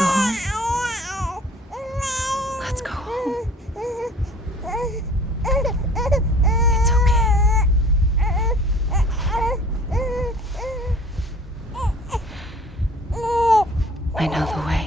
Wanna go home? Let's go home. It's okay. I know the way.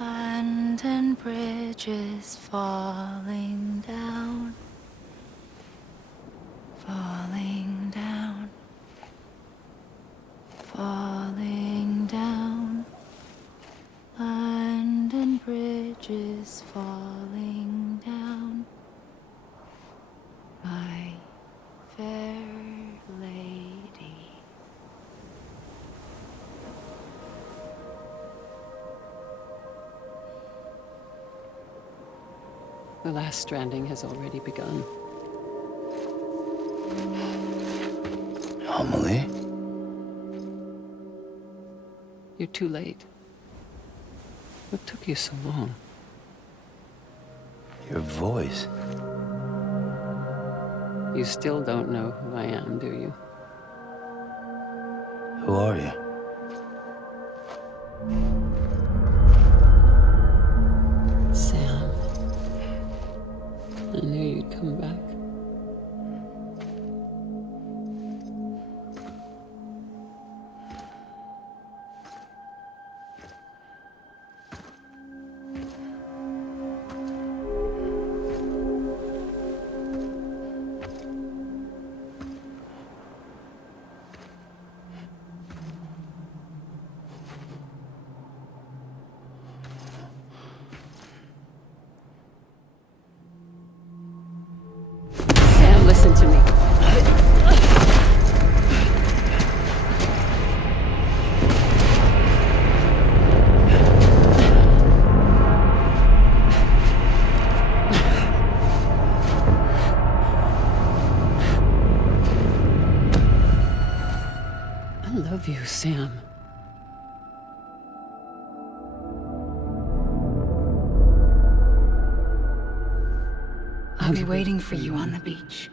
London Bridge is falling down, falling down, falling down. London Bridge is falling down, my fair lady. The last stranding has already begun. Amelie? You're too late. What took you so long? Your voice. You still don't know who I am, do you? Who are you? Sam. I knew you'd come back. Sam, listen to me. I love you, Sam. I'll be waiting for you on the beach.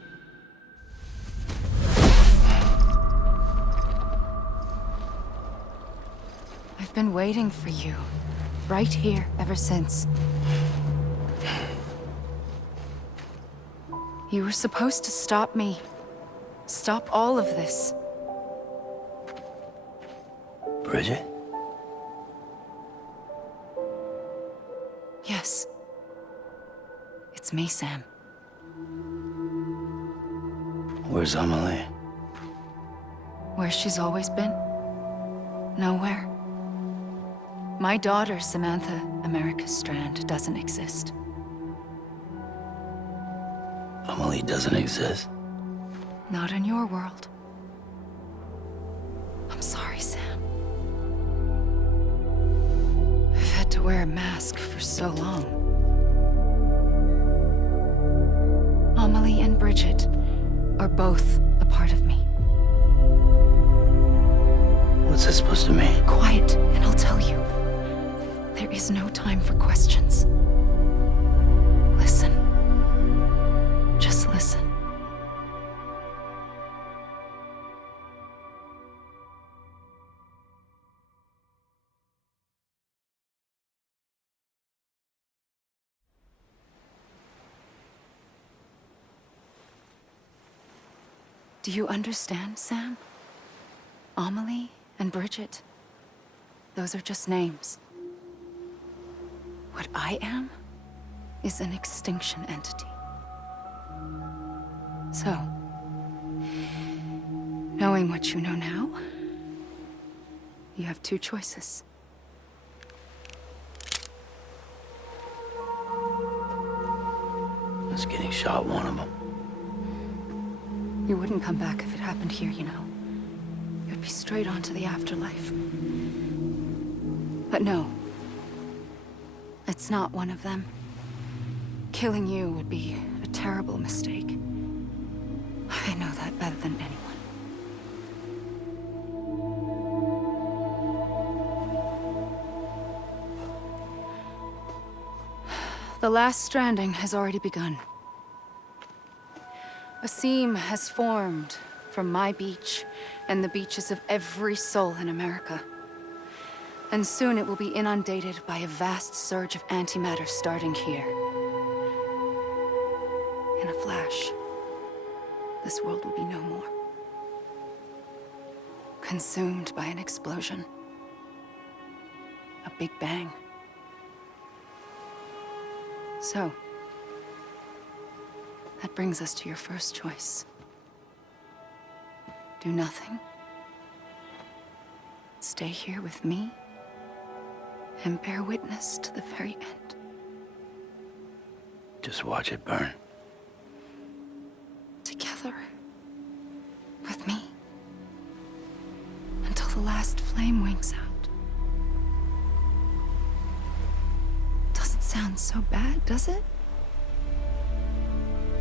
I've been waiting for you, right here, ever since. You were supposed to stop me. Stop all of this. Bridget? Yes. It's me, Sam. Where's Amelie? Where she's always been? Nowhere. My daughter, Samantha America Strand, doesn't exist. Emily doesn't exist. Not in your world. I'm sorry, Sam. I've had to wear a mask for so long. Amelie and Bridget are both a part of me. What's that supposed to mean? Quiet, and I'll tell you. There is no time for questions. Listen. Just listen. Do you understand, Sam? Amelie and Bridget, those are just names. What I am is an extinction entity. So, knowing what you know now, you have two choices. Is getting shot one of them? You wouldn't come back if it happened here, you know. You'd be straight on to the afterlife. But no. It's not one of them. Killing you would be a terrible mistake. I know that better than anyone. The last stranding has already begun. A seam has formed from my beach and the beaches of every soul in America. And soon it will be inundated by a vast surge of antimatter starting here. In a flash, this world will be no more. Consumed by an explosion. A big bang. So, that brings us to your first choice. Do nothing. Stay here with me and bear witness to the very end. Just watch it burn. Together. With me. Until the last flame winks out. Doesn't sound so bad, does it?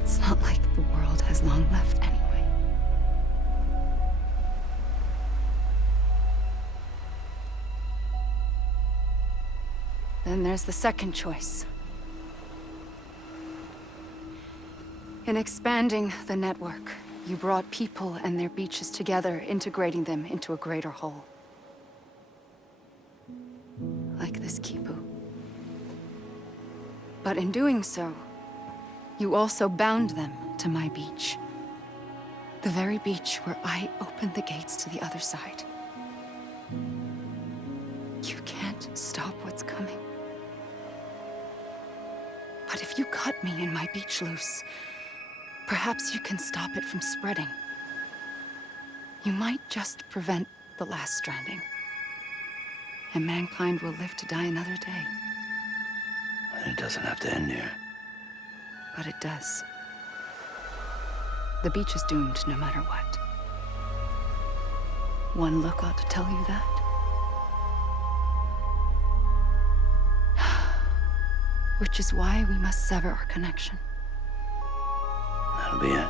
It's not like the world has long left anyway. Then there's the second choice. In expanding the network, you brought people and their beaches together, integrating them into a greater whole. Like this Kipu. But in doing so, you also bound them to my beach. The very beach where I opened the gates to the other side. You can't stop what's coming. But if you cut me and my beach loose, perhaps you can stop it from spreading. You might just prevent the last stranding. And mankind will live to die another day. And it doesn't have to end here. But it does. The beach is doomed no matter what. One look ought to tell you that. Which is why we must sever our connection. That'll be it.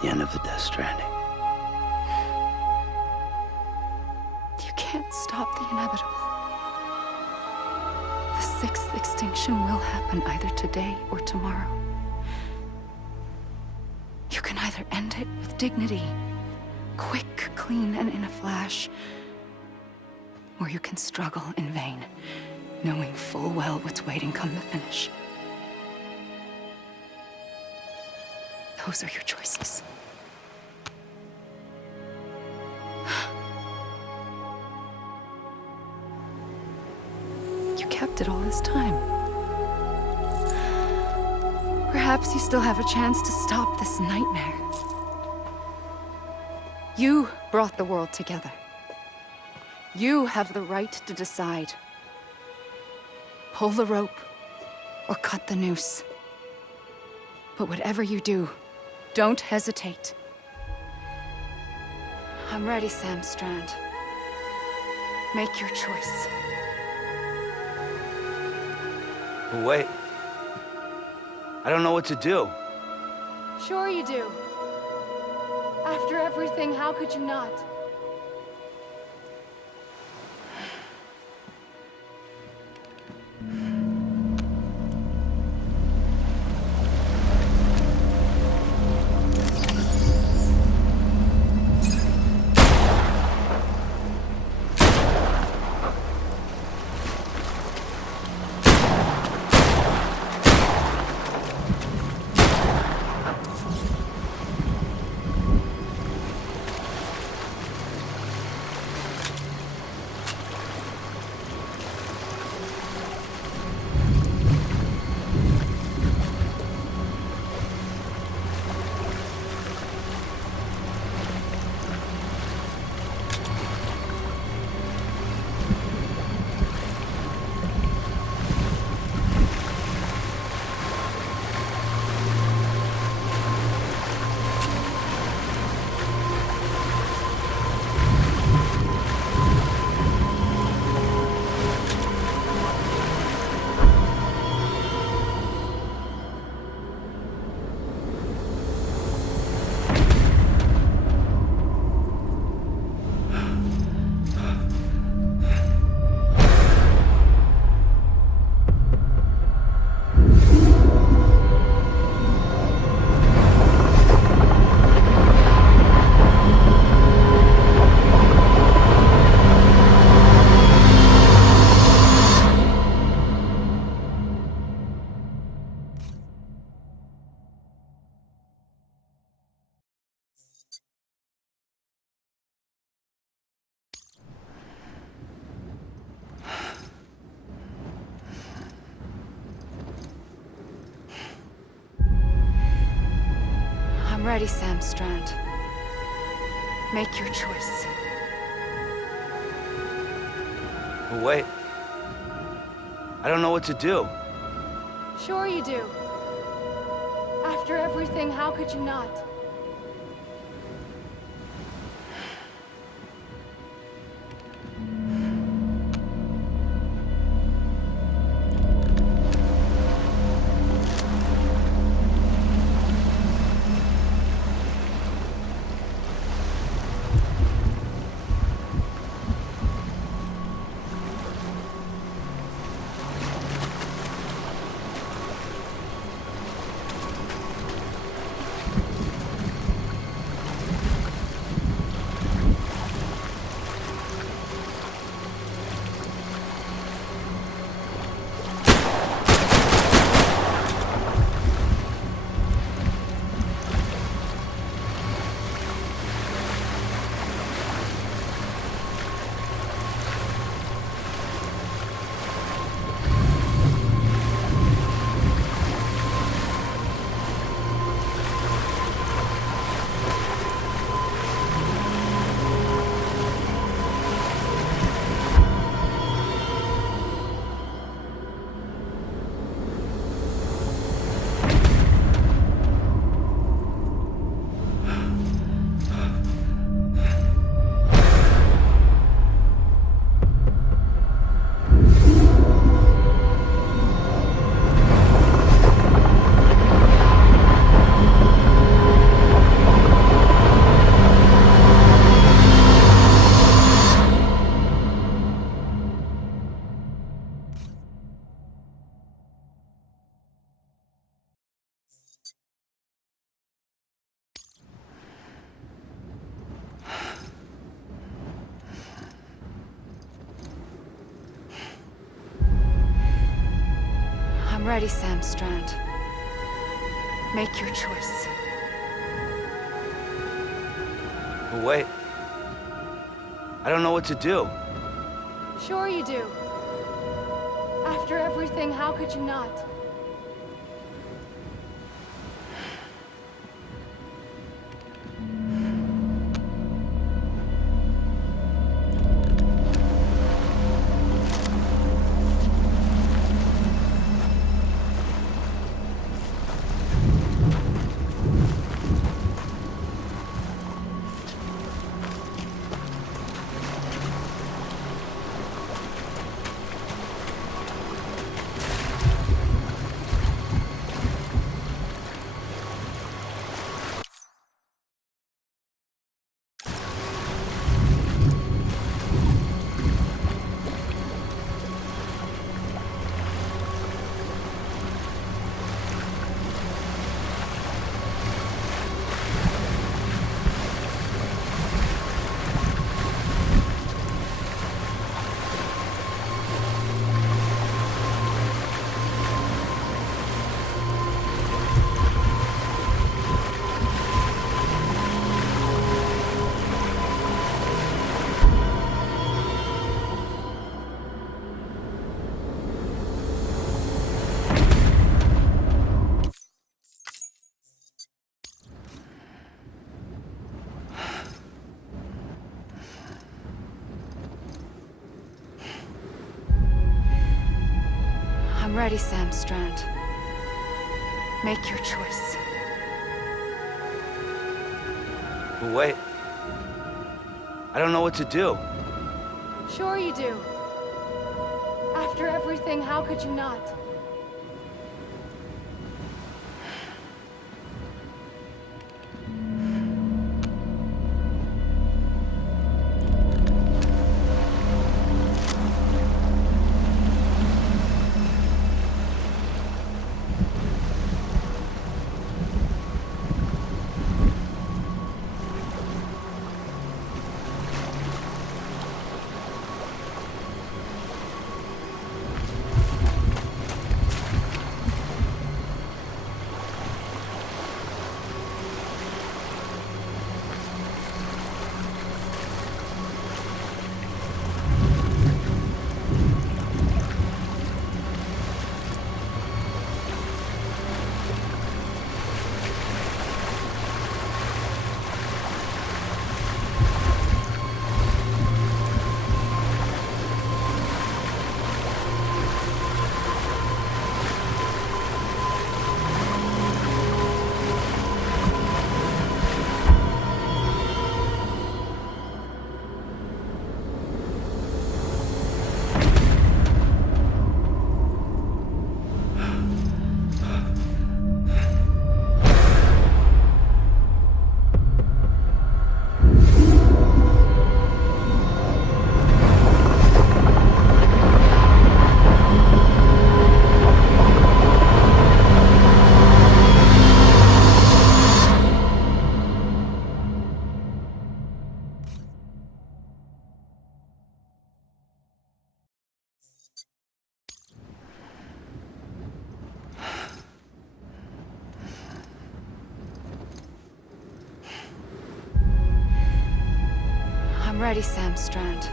The end of the Death Stranding. You can't stop the inevitable. The sixth extinction will happen either today or tomorrow. You can either end it with dignity, quick, clean, and in a flash, or you can struggle in vain, knowing full well what's waiting come the finish. Those are your choices. You kept it all this time. Perhaps you still have a chance to stop this nightmare. You brought the world together. You have the right to decide. Pull the rope, or cut the noose. But whatever you do, don't hesitate. I'm ready, Sam Strand. Make your choice. But wait. I don't know what to do. Sure you do. After everything, how could you not? I'm ready, Sam Strand. Make your choice. But wait. I don't know what to do. Sure you do. After everything, how could you not? I'm ready, Sam Strand. Make your choice. But wait. I don't know what to do. Sure you do. After everything, how could you not? I'm ready, Sam Strand. Make your choice. But wait. I don't know what to do. Sure you do. After everything, how could you not? I'm ready, Sam Strand.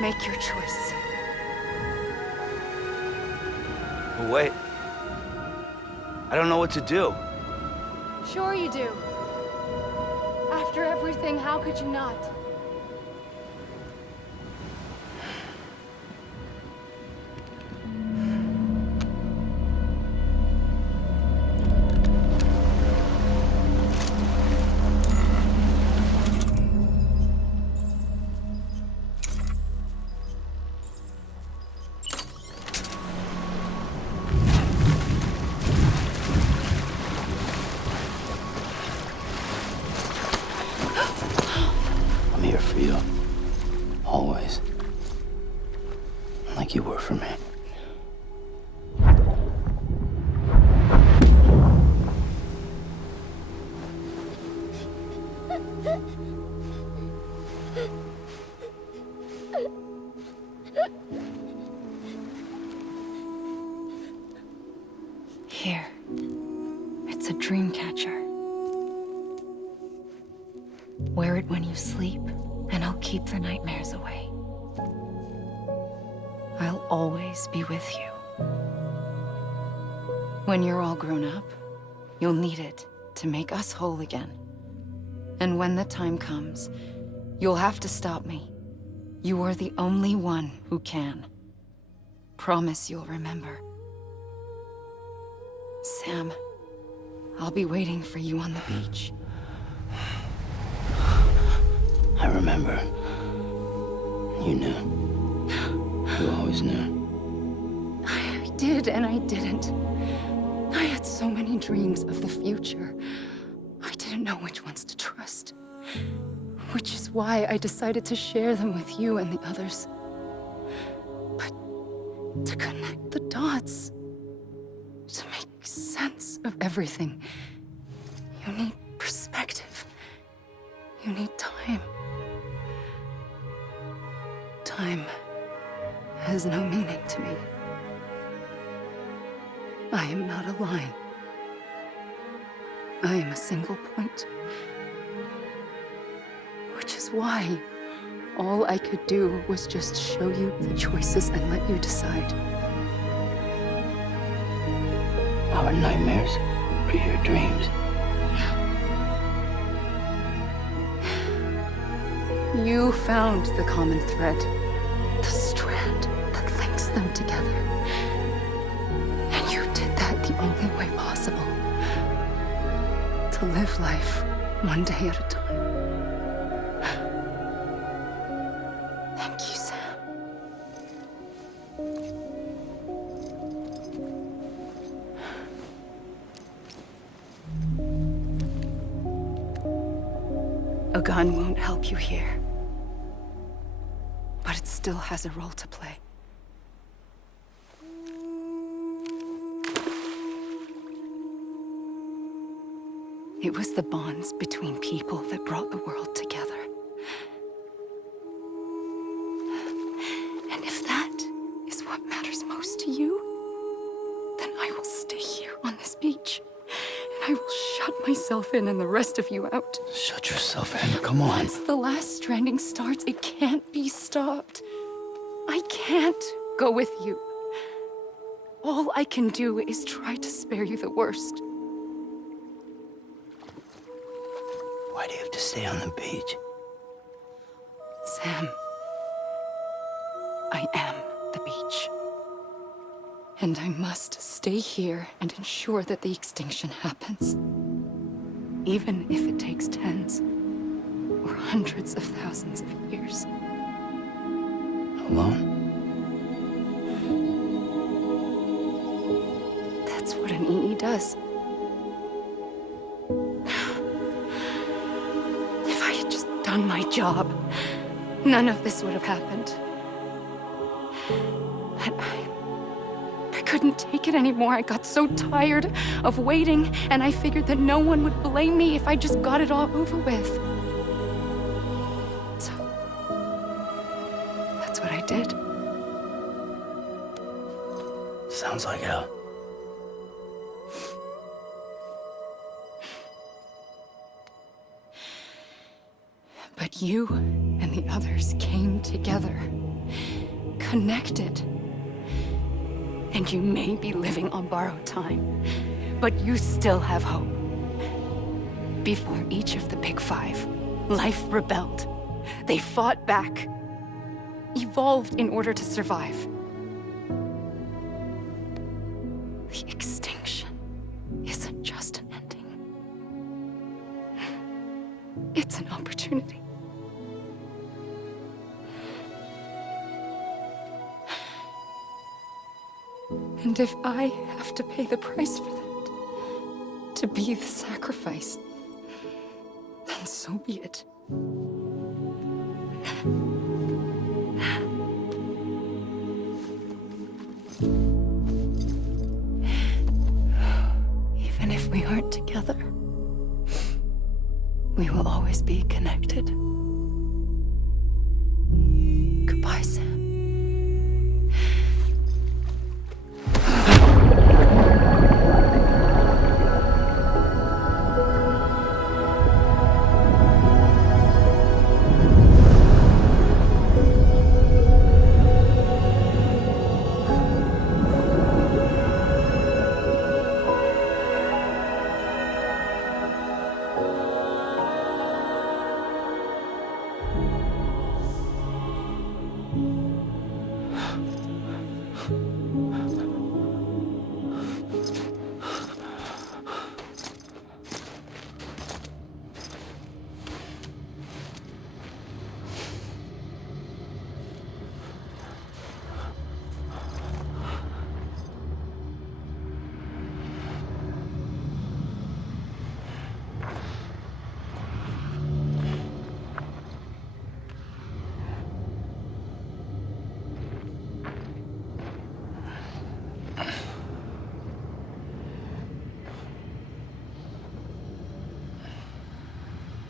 Make your choice. But wait. I don't know what to do. Sure you do. After everything, how could you not? I'm here for you. Always. Like you were for me. Here. It's a dream catcher. Wear it when you sleep, and I'll keep the nightmares away. I'll always be with you. When you're all grown up, you'll need it to make us whole again. And when the time comes, you'll have to stop me. You are the only one who can. Promise you'll remember. Sam, I'll be waiting for you on the beach. I remember. You knew. You always knew. I did and I didn't. I had so many dreams of the future. I didn't know which ones to trust. Which is why I decided to share them with you and the others. But to connect the dots, to make sense of everything, you need perspective. You need time. Time has no meaning to me. I am not a line. I am a single point. Which is why all I could do was just show you the choices and let you decide. Our nightmares are your dreams. You found the common thread, the strand that links them together. the only way possible. To live life one day at a time. Thank you, Sam. A gun won't help you here. But it still has a role to play. It was the bonds between people that brought the world together. And if that is what matters most to you, then I will stay here on this beach. And I will shut myself in and the rest of you out. Shut yourself in. Come on. Once the last stranding starts, it can't be stopped. I can't go with you. All I can do is try to spare you the worst. Why do you have to stay on the beach? Sam, I am the beach. And I must stay here and ensure that the extinction happens. Even if it takes tens or hundreds of thousands of years. Alone? That's what an EE does. If I had just done my job, none of this would have happened. But I couldn't take it anymore. I got so tired of waiting, and I figured that no one would blame me if I just got it all over with. So, that's what I did. Sounds like hell. But you and the others came together, connected. And you may be living on borrowed time, but you still have hope. Before each of the Big Five, life rebelled. They fought back, evolved in order to survive. The extinction isn't just an ending. It's an opportunity. And if I have to pay the price for that, to be the sacrifice, then so be it. Even if we aren't together, we will always be connected. Goodbye, Sam.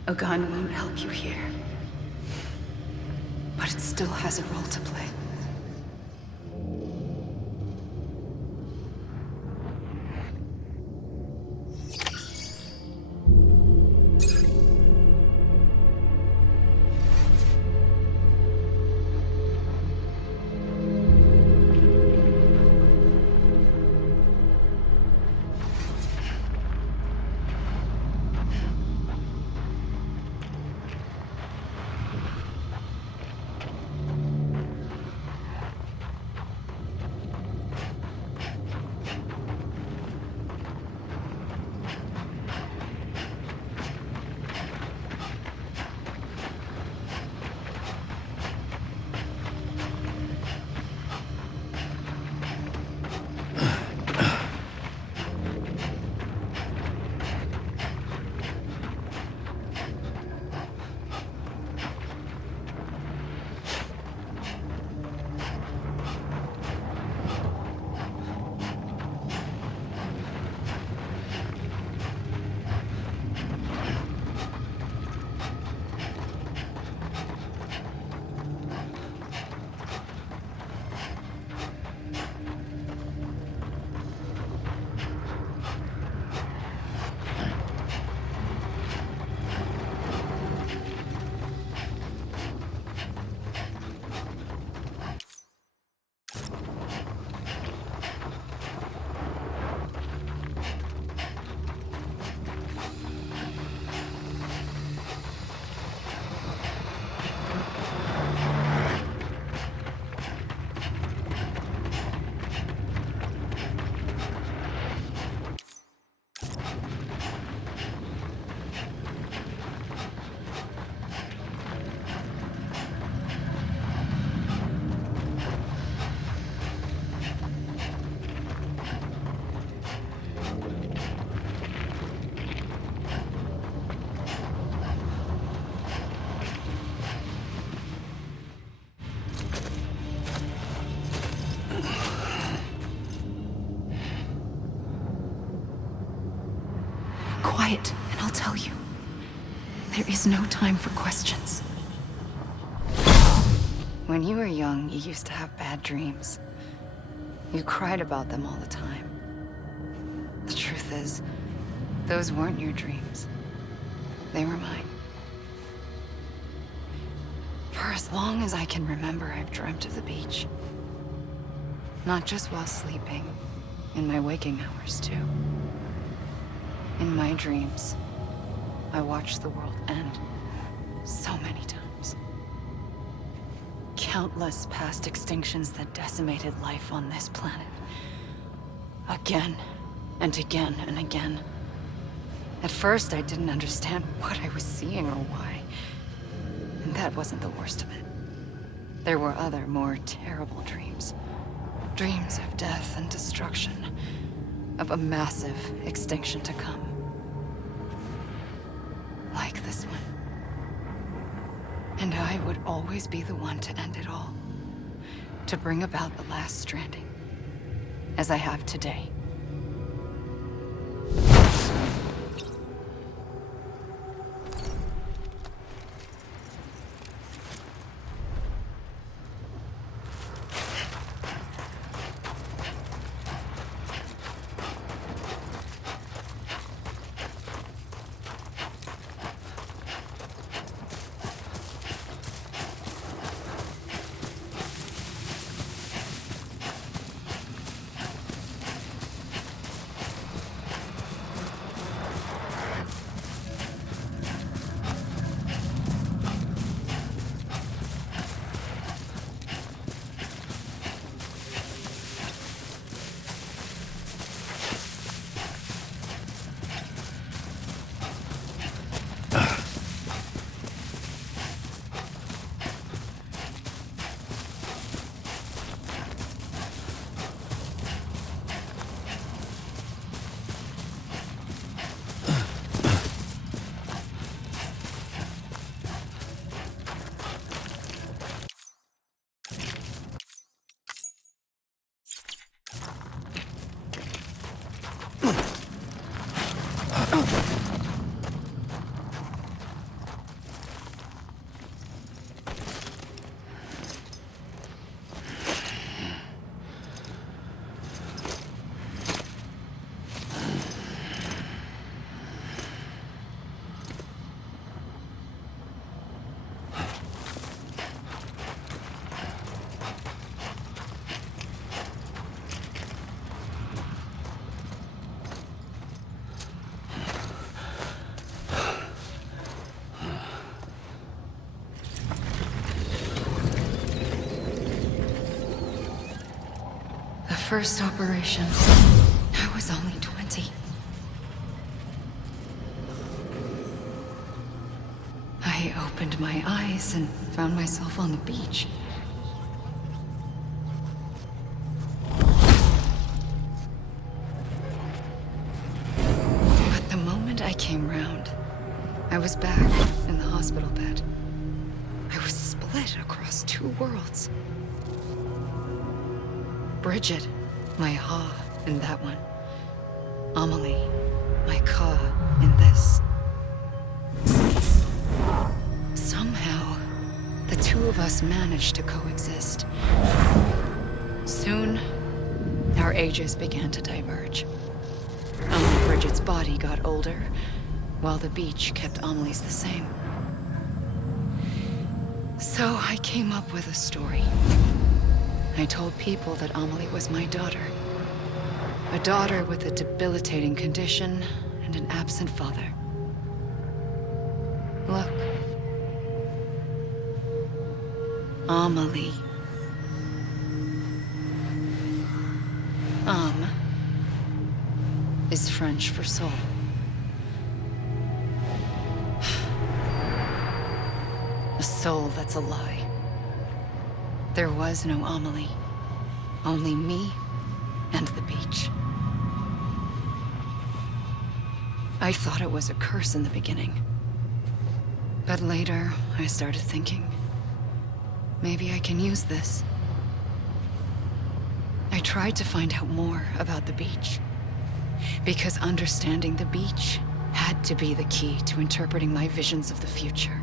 A gun won't help you here, but it still has a role to play. quiet, and I'll tell you. There is no time for questions. When you were young, you used to have bad dreams. You cried about them all the time. The truth is, those weren't your dreams. They were mine. For as long as I can remember, I've dreamt of the beach. Not just while sleeping, in my waking hours too. In my dreams, I watched the world end so many times. Countless past extinctions that decimated life on this planet. Again, and again, and again. At first, I didn't understand what I was seeing or why. And that wasn't the worst of it. There were other, more terrible dreams. Dreams of death and destruction. Of a massive extinction to come. Like this one. And I would always be the one to end it all. To bring about the last stranding. As I have today. First operation, I was only 20. I opened my eyes and found myself on the beach. But the moment I came round, I was back in the hospital bed. I was split across two worlds. Bridget, my Ha in that one. Amelie, my Ka in this. Somehow, the two of us managed to coexist. Soon, our ages began to diverge. Only Bridget's body got older, while the beach kept Amelie's the same. So I came up with a story. I told people that Amelie was my daughter. A daughter with a debilitating condition and an absent father. Look. Amelie. Âme is French for soul. A soul that's a lie. There was no Amelie. Only me and the beach. I thought it was a curse in the beginning. But later, I started thinking, maybe I can use this. I tried to find out more about the beach. Because understanding the beach had to be the key to interpreting my visions of the future.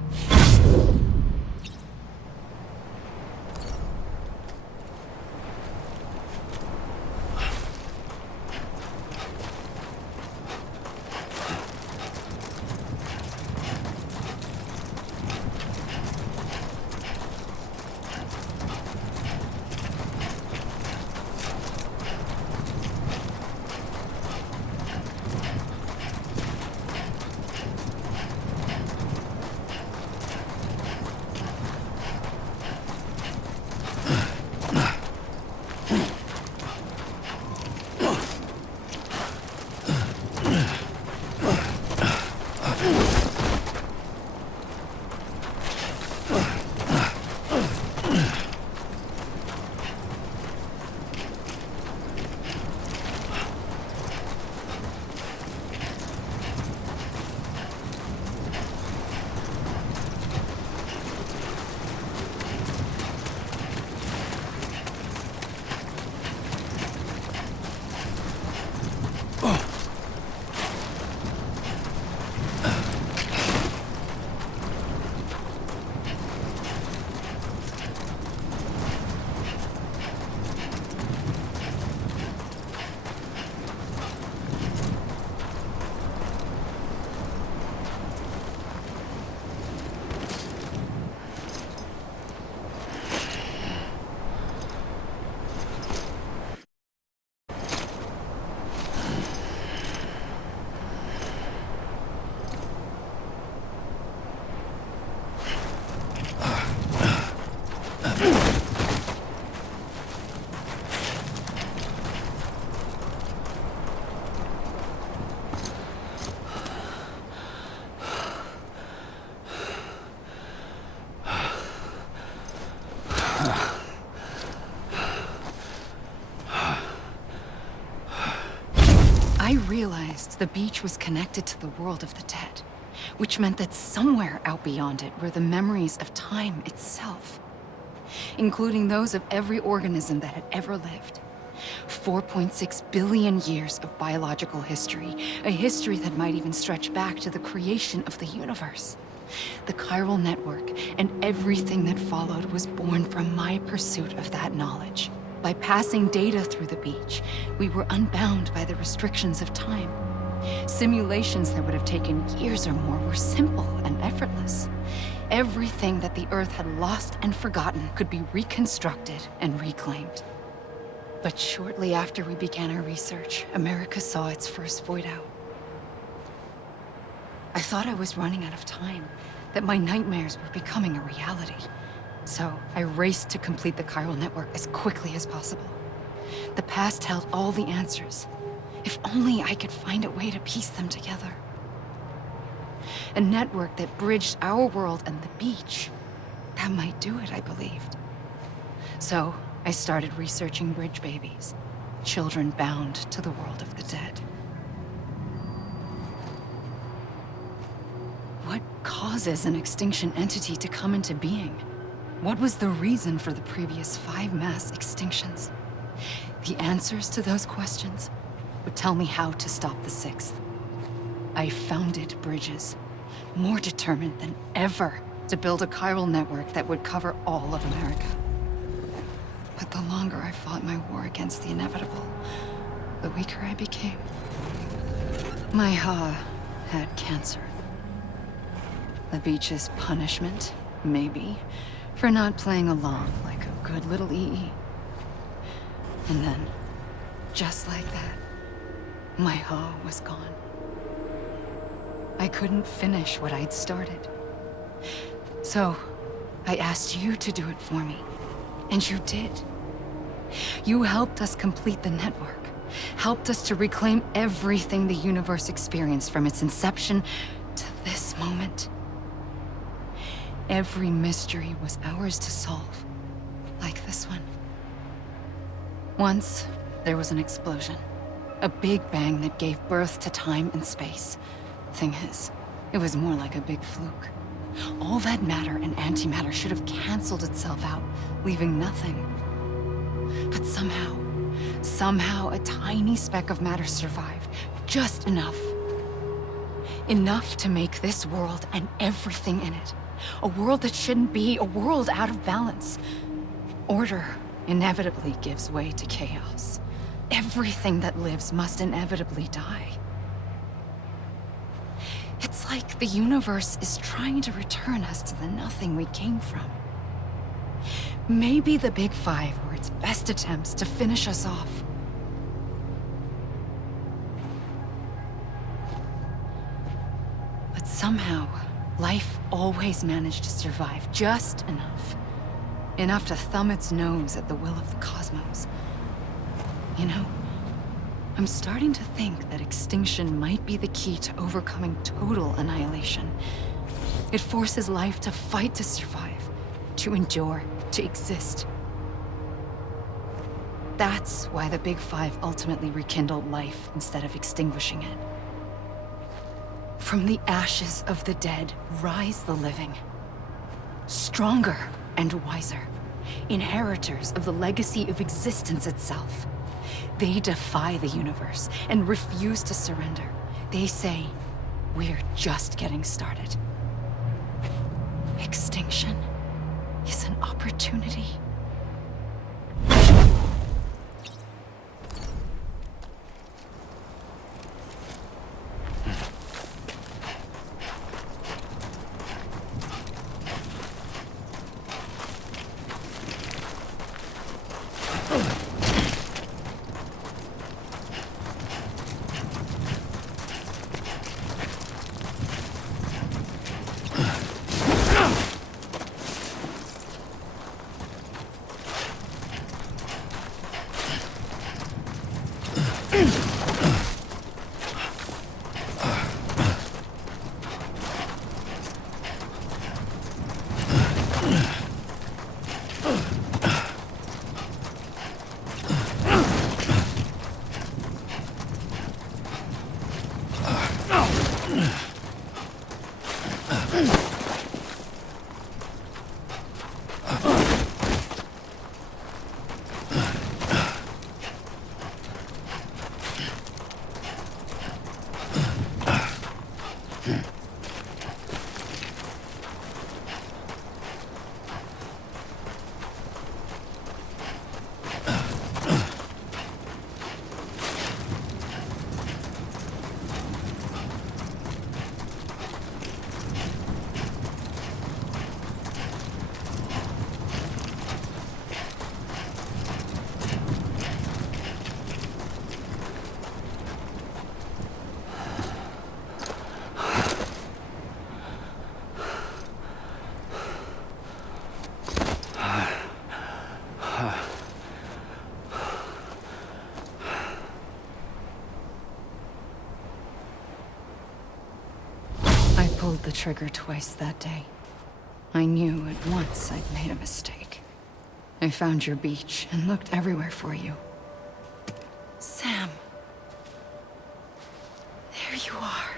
I realized the beach was connected to the world of the dead, which meant that somewhere out beyond it were the memories of time itself, including those of every organism that had ever lived. 4.6 billion years of biological history, a history that might even stretch back to the creation of the universe. The chiral network and everything that followed was born from my pursuit of that knowledge. By passing data through the beach, we were unbound by the restrictions of time. Simulations that would have taken years or more were simple and effortless. Everything that the Earth had lost and forgotten could be reconstructed and reclaimed. But shortly after we began our research, America saw its first void out. I thought I was running out of time, that my nightmares were becoming a reality. So I raced to complete the chiral network as quickly as possible. The past held all the answers. If only I could find a way to piece them together. A network that bridged our world and the beach. That might do it, I believed. So I started researching bridge babies, children bound to the world of the dead. What causes an extinction entity to come into being? What was the reason for the previous 5 mass extinctions? The answers to those questions would tell me how to stop the 6th. I founded bridges, more determined than ever to build a chiral network that would cover all of America. But the longer I fought my war against the inevitable, the weaker I became. My Ha had cancer. The beach's punishment, maybe, for not playing along like a good little EE. And then, just like that, my Ha was gone. I couldn't finish what I'd started. So, I asked you to do it for me, and you did. You helped us complete the network, helped us to reclaim everything the universe experienced from its inception to this moment. Every mystery was ours to solve, like this one. Once, there was an explosion. A big bang that gave birth to time and space. Thing is, it was more like a big fluke. All that matter and antimatter should have canceled itself out, leaving nothing. But somehow a tiny speck of matter survived, just enough. Enough to make this world and everything in it a world that shouldn't be, a world out of balance. Order inevitably gives way to chaos. Everything that lives must inevitably die. It's like the universe is trying to return us to the nothing we came from. Maybe the Big Five were its best attempts to finish us off. But somehow, life always managed to survive just enough. Enough to thumb its nose at the will of the cosmos. You know, I'm starting to think that extinction might be the key to overcoming total annihilation. It forces life to fight to survive, to endure, to exist. That's why the Big Five ultimately rekindled life instead of extinguishing it. From the ashes of the dead rise the living. Stronger and wiser. Inheritors of the legacy of existence itself. They defy the universe and refuse to surrender. They say, we're just getting started. Extinction is an opportunity. I pulled the trigger twice that day. I knew at once I'd made a mistake. I found your beach and looked everywhere for you. Sam. There you are.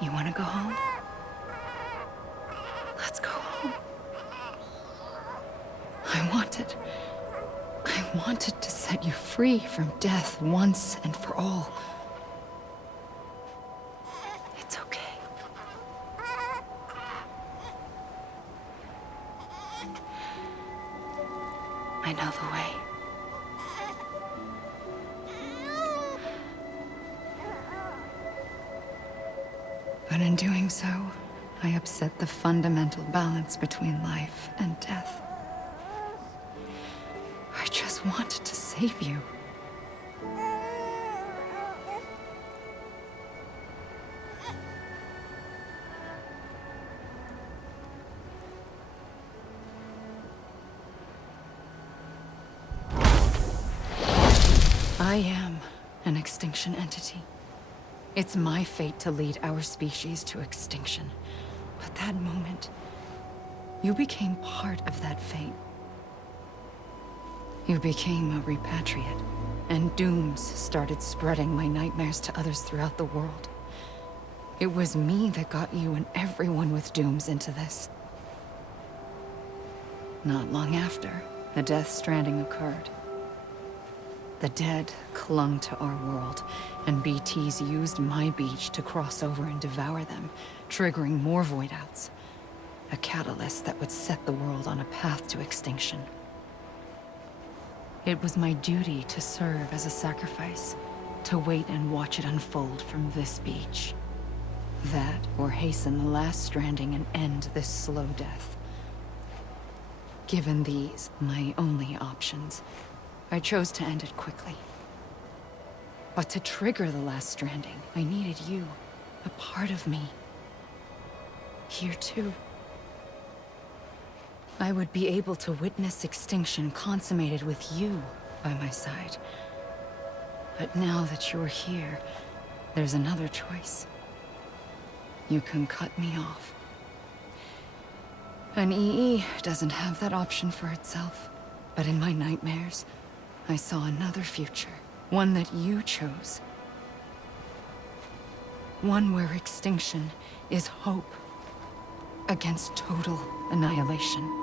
You want to go home? Let's go home. I wanted to set you free from death once and for all. It's okay. I know the way. But in doing so, I upset the fundamental balance between life and death. I just wanted to save you. I am an extinction entity. It's my fate to lead our species to extinction. But that moment, you became part of that fate. You became a repatriate, and dooms started spreading my nightmares to others throughout the world. It was me that got you and everyone with dooms into this. Not long after, the Death Stranding occurred. The dead clung to our world, and BTs used my beach to cross over and devour them, triggering more void outs. A catalyst that would set the world on a path to extinction. It was my duty to serve as a sacrifice, to wait and watch it unfold from this beach. That, or hasten the last stranding and end this slow death. Given these, my only options, I chose to end it quickly. But to trigger the last stranding, I needed you, a part of me. Here too. I would be able to witness extinction consummated with you by my side. But now that you're here, there's another choice. You can cut me off. An EE doesn't have that option for itself. But in my nightmares, I saw another future. One that you chose. One where extinction is hope against total annihilation.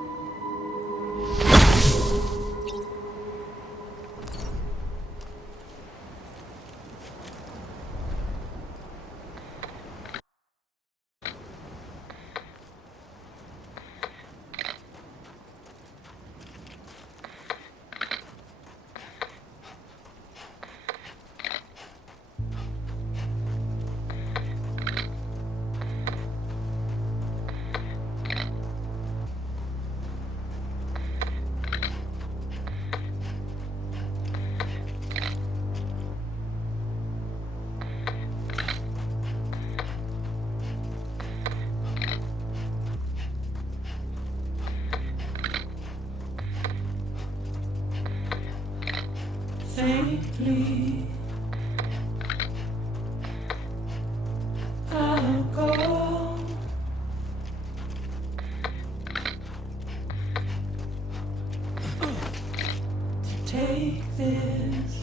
Faintly, I'll go. To take this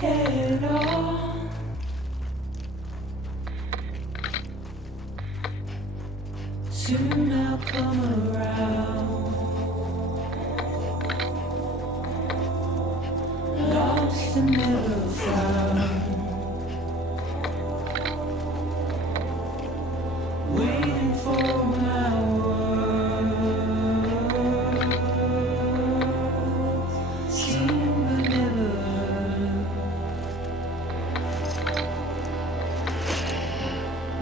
head on. Soon I'll come around. Lost and never found. Waiting for my words. Seen but never heard.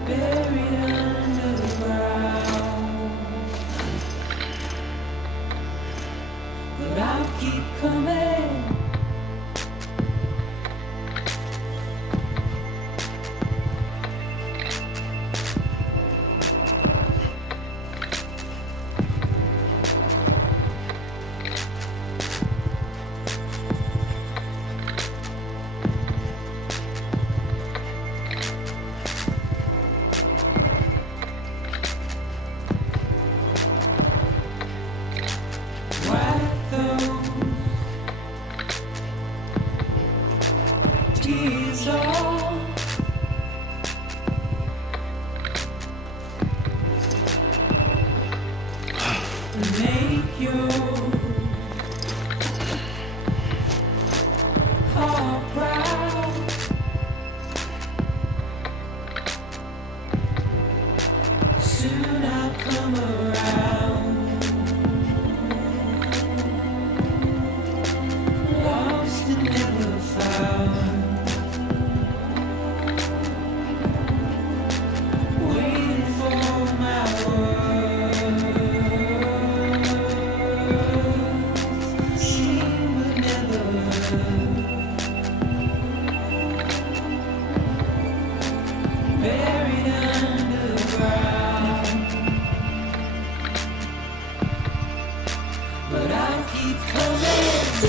Buried underground. But I'll keep coming. Wipe those tears off. And make your heart proud. Soon I'll come around. Lost and never found. Waiting for my words. Seen but never heard. Buried underground. But I'll keep coming.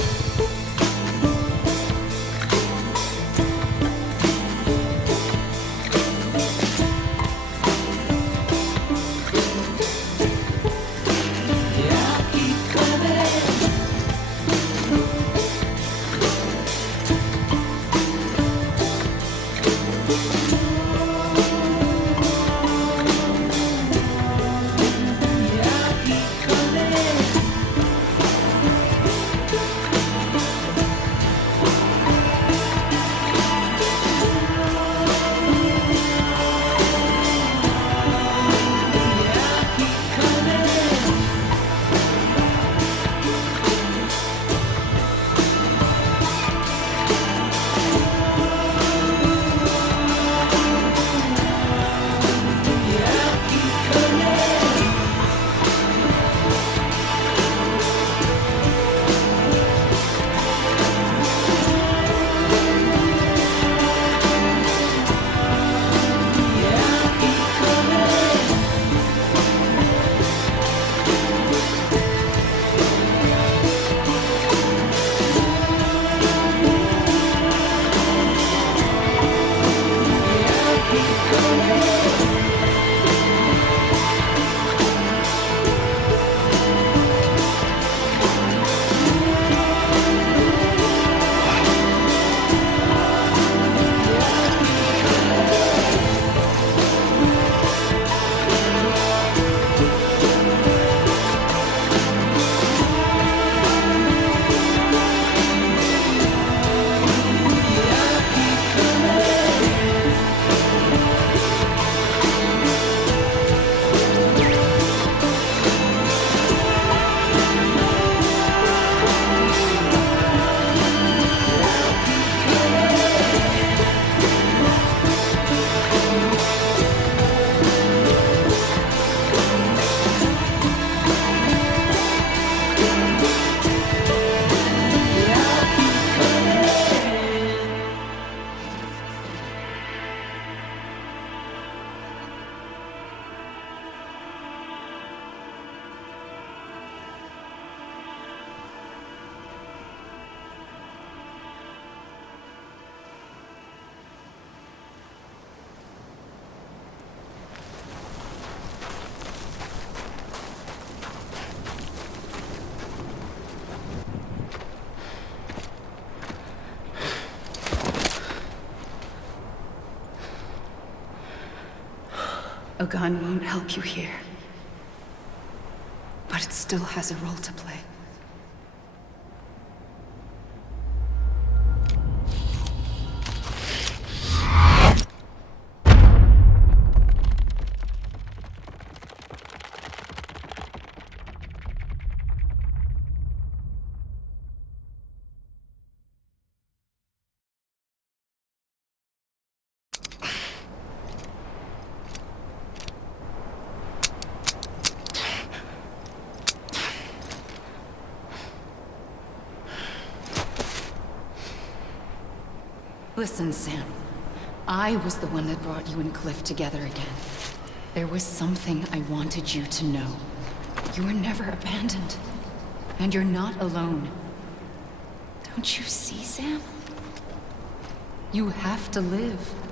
A gun won't help you here. But it still has a role to play. Listen, Sam. I was the one that brought you and Cliff together again. There was something I wanted you to know. You were never abandoned. And you're not alone. Don't you see, Sam? You have to live.